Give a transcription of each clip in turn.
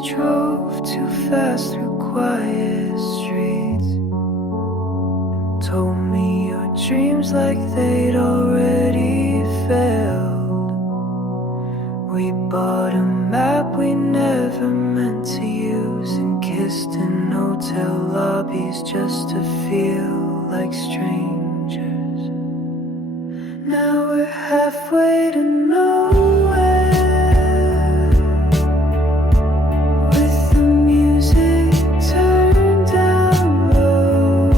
always drove too fast through quiet streets. Told me your dreams like they'd already failed. We bought a map we never meant to use, and kissed in hotel lobbies just to feel like strangers. Now we're halfway to nowhere, with the music turned down low.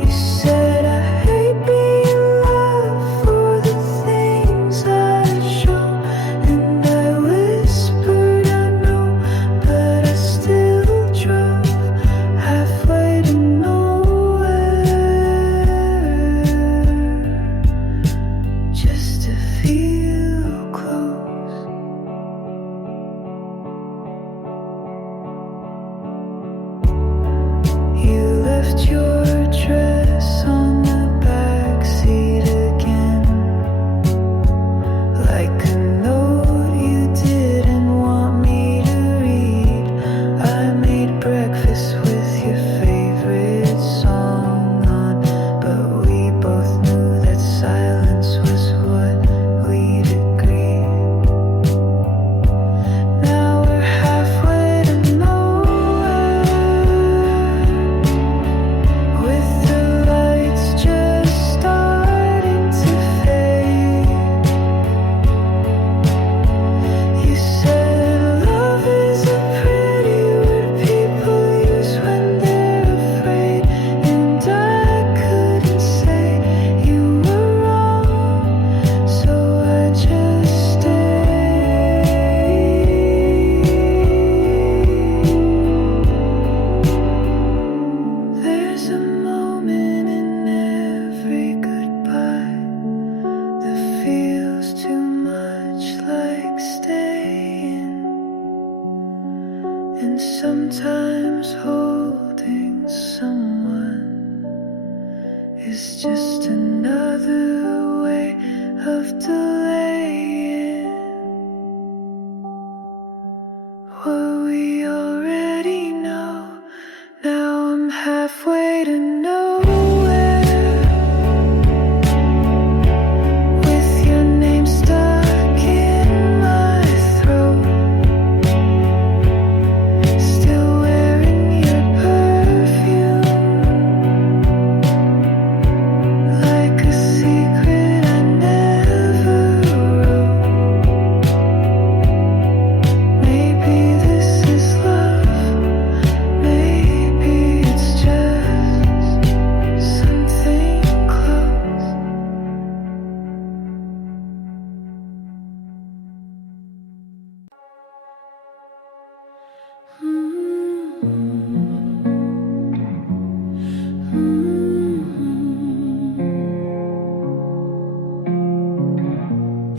You said I hate being loved for the things I show, and I whispered I know, but I still drove halfway to nowhere, just to feel close. You left your dress on the backseat again, like a note you didn't want me to read. I made breakfast with your favorite song on, but we both knew that silence was what we'd agreed. Now we're halfway to nowhere, with the lights just starting to fade. You said love is a pretty word people use when they're afraid, and I couldn't say you were wrong, so I just stayed. There's a moment in every goodbye that feels too much like staying, and sometimes holding someone is just another way of delaying what we already know. Now I'm halfway to nowhere, with your name stuck in my throat, still wearing your perfume, like a secret I never wrote. Maybe this is love, maybe it's just something close.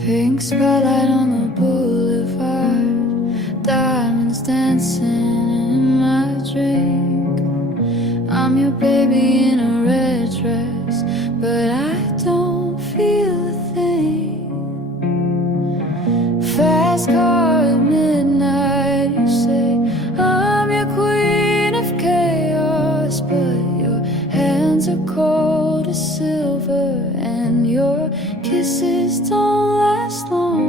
Pink spotlight on the boulevard, diamonds dancing in my drink. I'm your baby in a red dress, but I don't feel a thing. Fast car at midnight, you say I'm your queen of chaos, but your hands are cold as silver, and your kisses don't last long.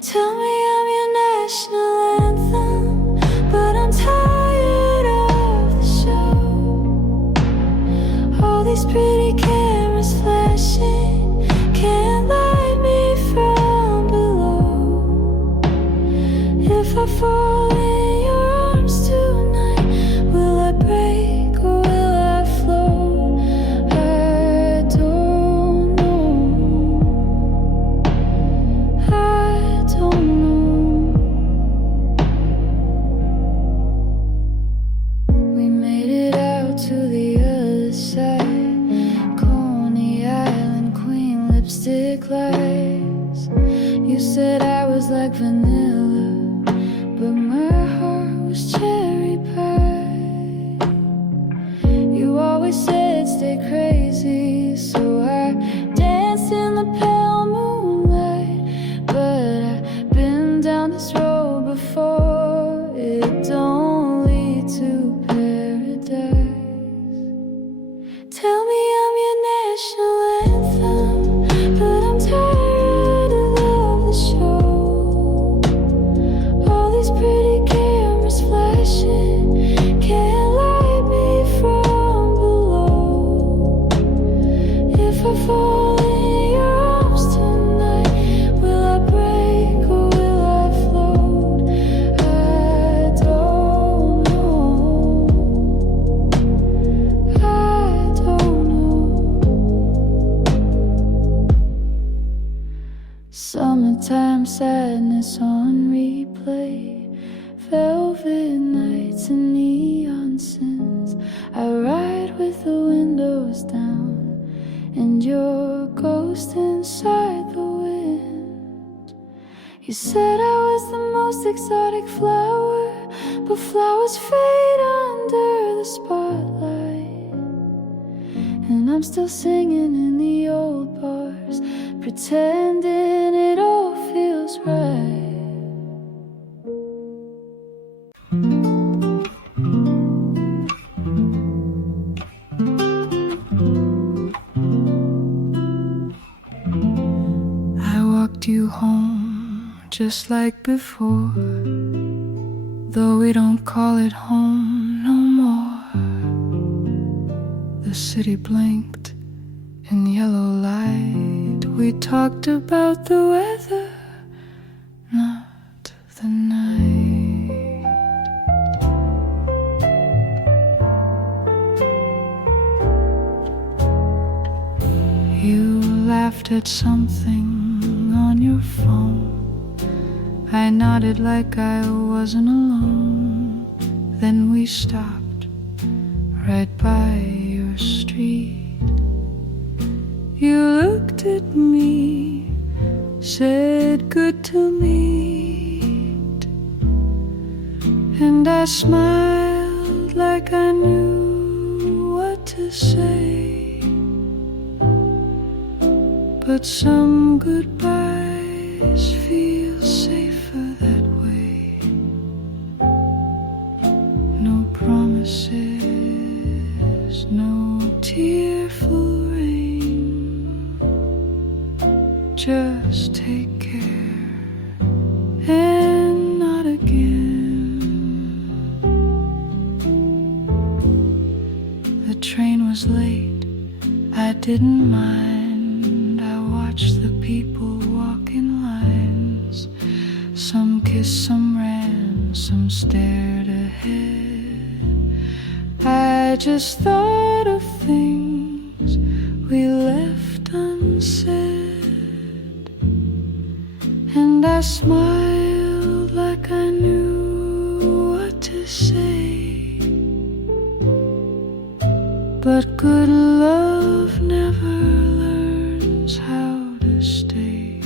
Tell me I'm your national anthem, but I'm tired of the show. All these pretty cameras flashing can't light me from below. If I fall in your arms tonight, will I break or will I float? I don't know. I don't know. We made it out to the other side, Coney Island, Queen lipstick lights. You said I was like vanilla, but my heart was cherry pie. You always said stay crazy, so I danced in the pale moonlight, but I time sadness on replay, velvet nights and neon sins. I ride with the windows down and your ghost inside the wind. You said I was the most exotic flower, but flowers fade under the spotlight, and I'm still singing in the old bars, pretending it all feels right. I walked you home just like before, though we don't call it home no more. The city blinked in yellow light. We talked about the weather, not the night. You laughed at something on your phone. I nodded like I wasn't alone. Then we stopped right by your street. You looked at me, said good to meet, and I smiled like I knew what to say. But some goodbyes feel safer that way. No promises, no tearful rain. Just take care and not again. The train was late, I didn't mind. I watched the people walk in lines. Some kissed, some ran, some stared ahead. I just thought of things we left unsaid, and I smiled like I knew what to say. But good love never learns how to stay.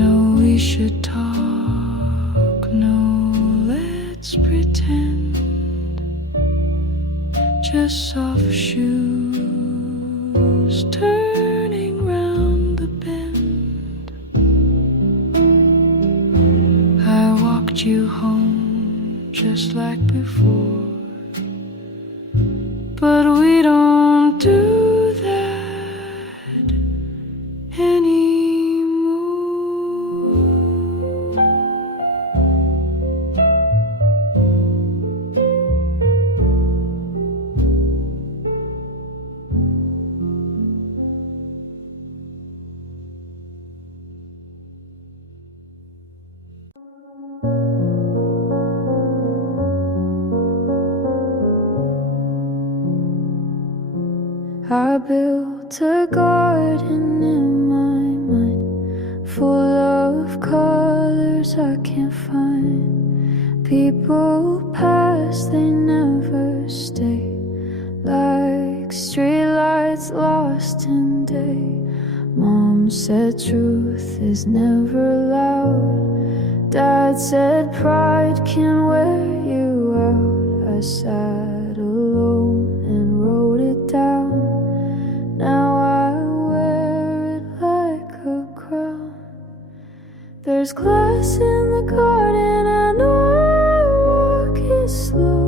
No, we should talk, no, let's pretend. Just soft shoes turning round the bend. I walked you home just like before, but we don't do that anymore. I built a garden in my mind, full of colors I can't find. People pass, they never stay, like streetlights lost in day. Mom said truth is never loud. Dad said pride can wear you out. I sat alone and wrote it down. Now I wear it like a crown. There's glass in the garden, I know I walk it slow.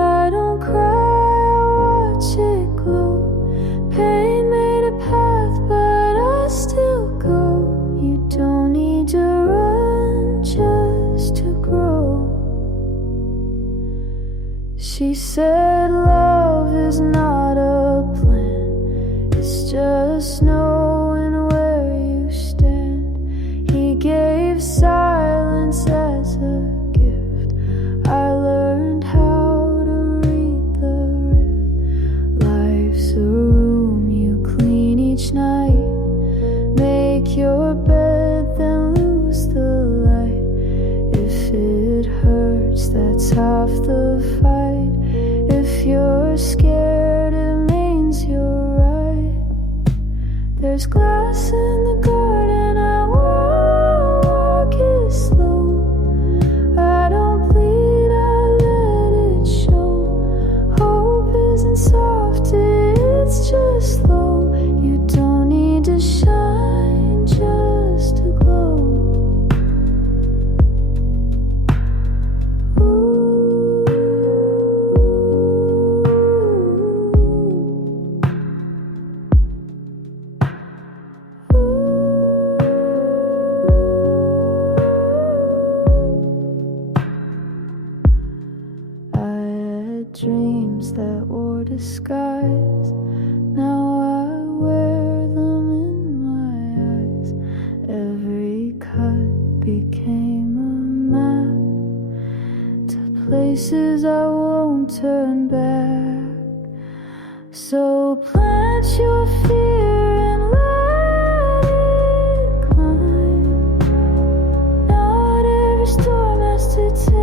I don't cry, I watch it glow. Pain made a path, but I still go. You don't need to run just to grow. She said love is not a plan, it's just knowing where you stand. He gave silence as a gift. I learned how to read the rift. Life's a room you clean each night, make the fight. If you're scared, it means you're right. There's glass in the garden, I walk it slow. I don't bleed, I let it show. Hope isn't soft, it's just slow. You don't need to shine just to glow. Dreams that wore disguise, now I wear them in my eyes. Every cut became a map to places I won't turn back. So plant your fear and let it climb. Not every storm has to take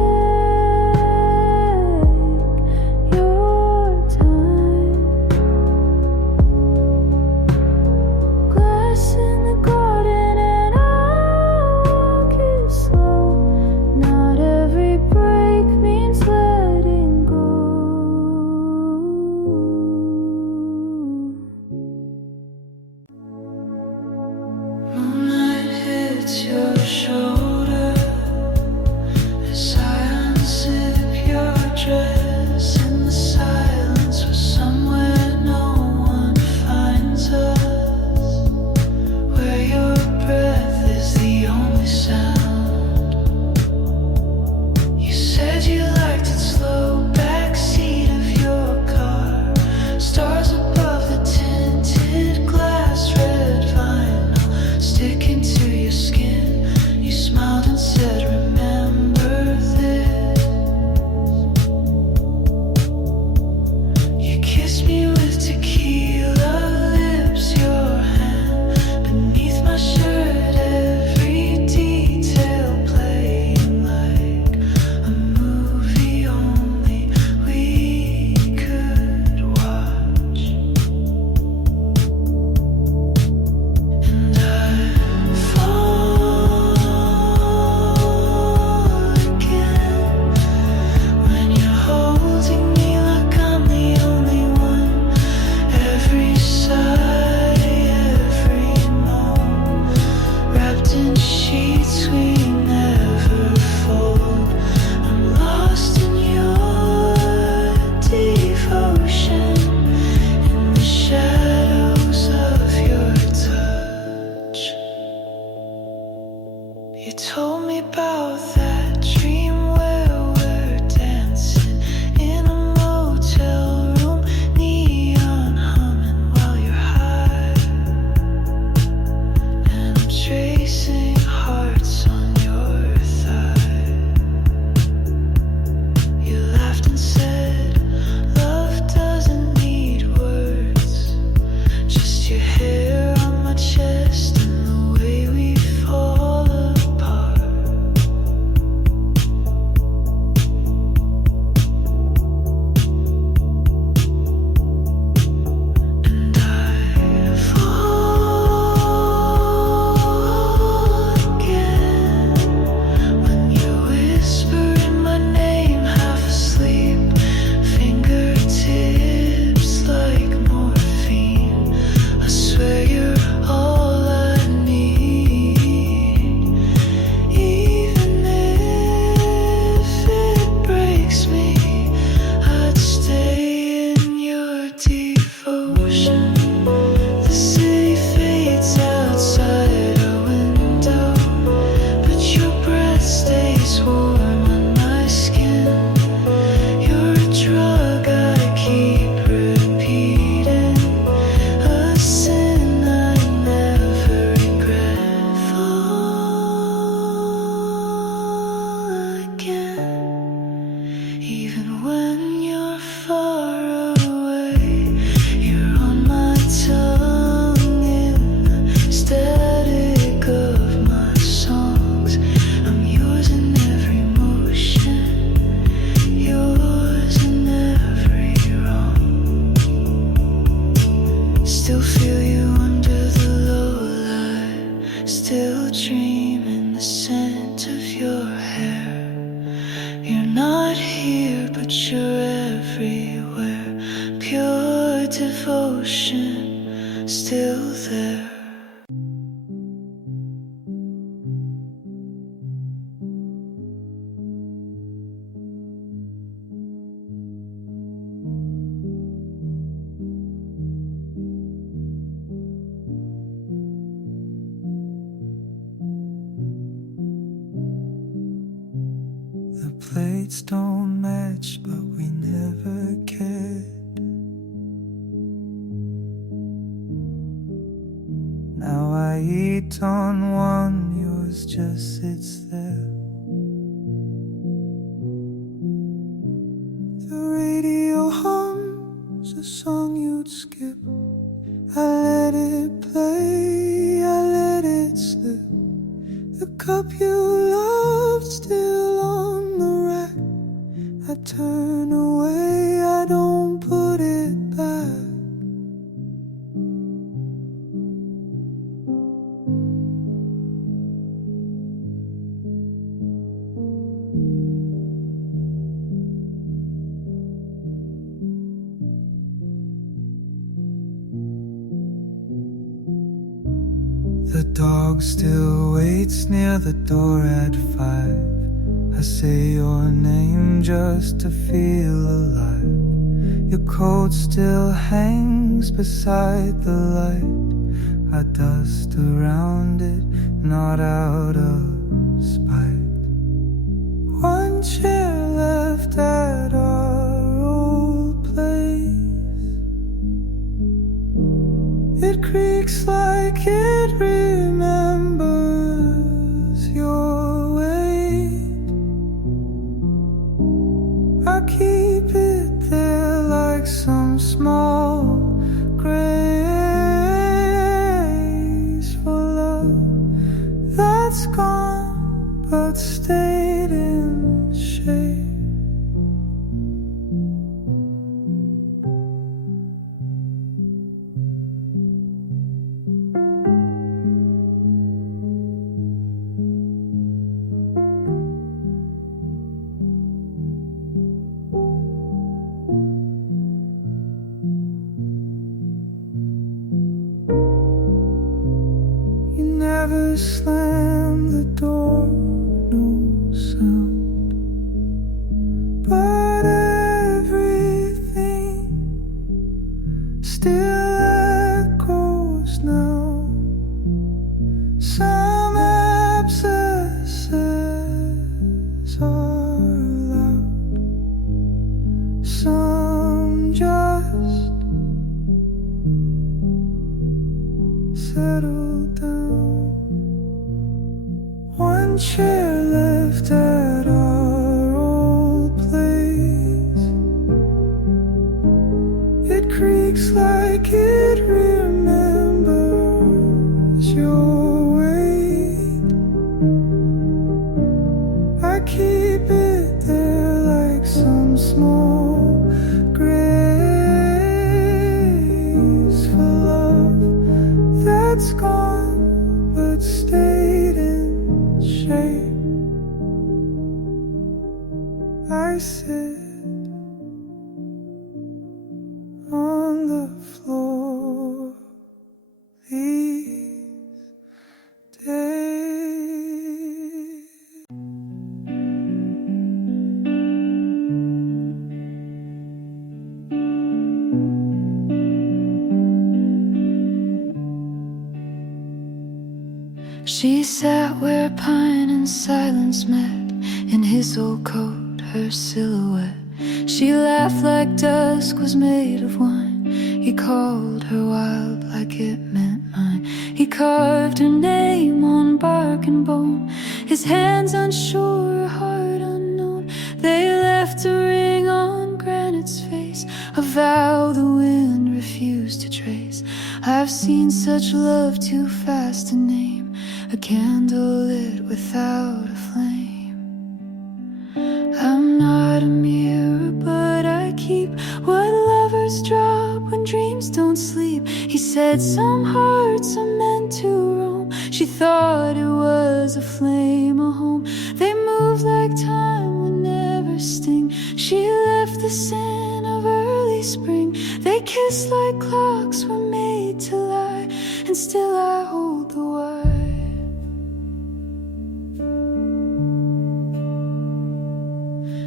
not here, but you're everywhere. Pure devotion, still there. The plates don't match, but we never cared. Now I eat on one, yours just sits there. The radio hums a song you'd skip. I let it play, I let it slip. The cup you loved still on the rack. I turn away, I don't put it back. The dog still waits near the door at 5. I say your name just to feel alive. Your coat still hangs beside the light. I dust around it, not out of spite. One chair left at our old place. It creaks like it remembers your weight. I keep it there like some small graceful love that's gone but stayed in shape. Never slam the door, no sound, but everything still echoes now. Some abscesses are loud, some just settle down. One chair left at our old place. It creaks like it remembers your weight. I keep it there like some small graceful love that's gone but stayed in shape. I sit on the floor these days. She sat where pine and silence met, in his old coat, her silhouette. She laughed like dusk was made of wine. He called her wild like it meant mine. He carved her name on bark and bone, his hands unsure, her heart unknown. They left a ring on granite's face, a vow the wind refused to trace. I've seen such love too fast to name, a candle lit without a flame. I'm not a mirror, but I keep what lovers drop when dreams don't sleep. He said some hearts are meant to roam. She thought it was a flame, a home. They move like time, will never sting. the scent of early spring. They kiss like clocks were made to lie, and still I hold the wire.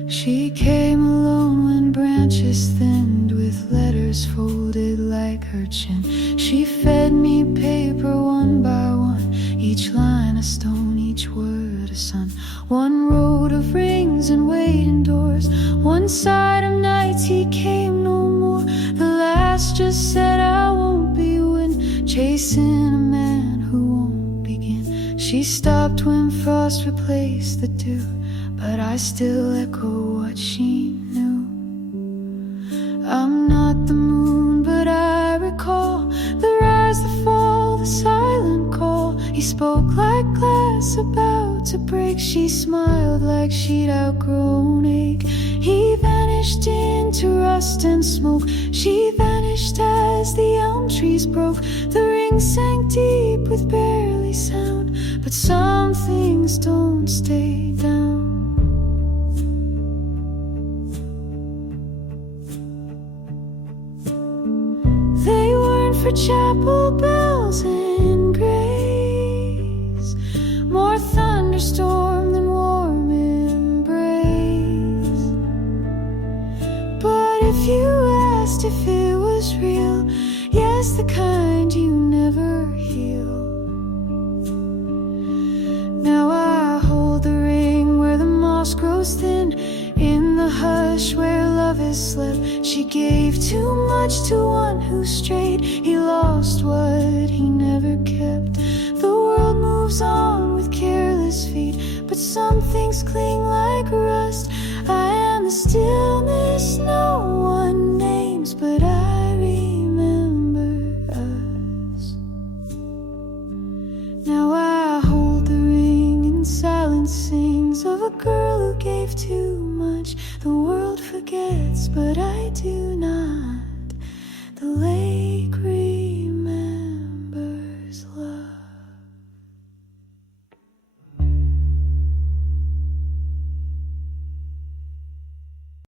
She came alone when branches thinned, with letters folded like her chin. She fed me paper one by one, each line a stone, each word a sun. One road of rings and waiting doors, one side of nights he came no more. The last just said I won't be when chasing a man who won't begin. She stopped when frost replaced the dew, but I still echo what she knew. I'm not the moon, but I recall the rise, the fall, the silent call. He spoke like glass about to break. She smiled like she'd outgrown ache. He vanished into rust and smoke. She vanished as the elm trees broke. The ring sank deep with barely sound, but some things don't stay down. They weren't for chapel bells and grace, more thunderstorm than warm embrace. But if you asked if it was real, yes, the kind you never heal. Now I hold the ring where the moss grows thin, in the hush where love is slept. She gave too much to one who strayed. He lost what he never kept. The world moves on with careless feet, but some things cling like rust. I am the stillness no one names, but I remember us. Now I hold the ring and silence sings of a girl who gave too much. The world forgets, but I do not.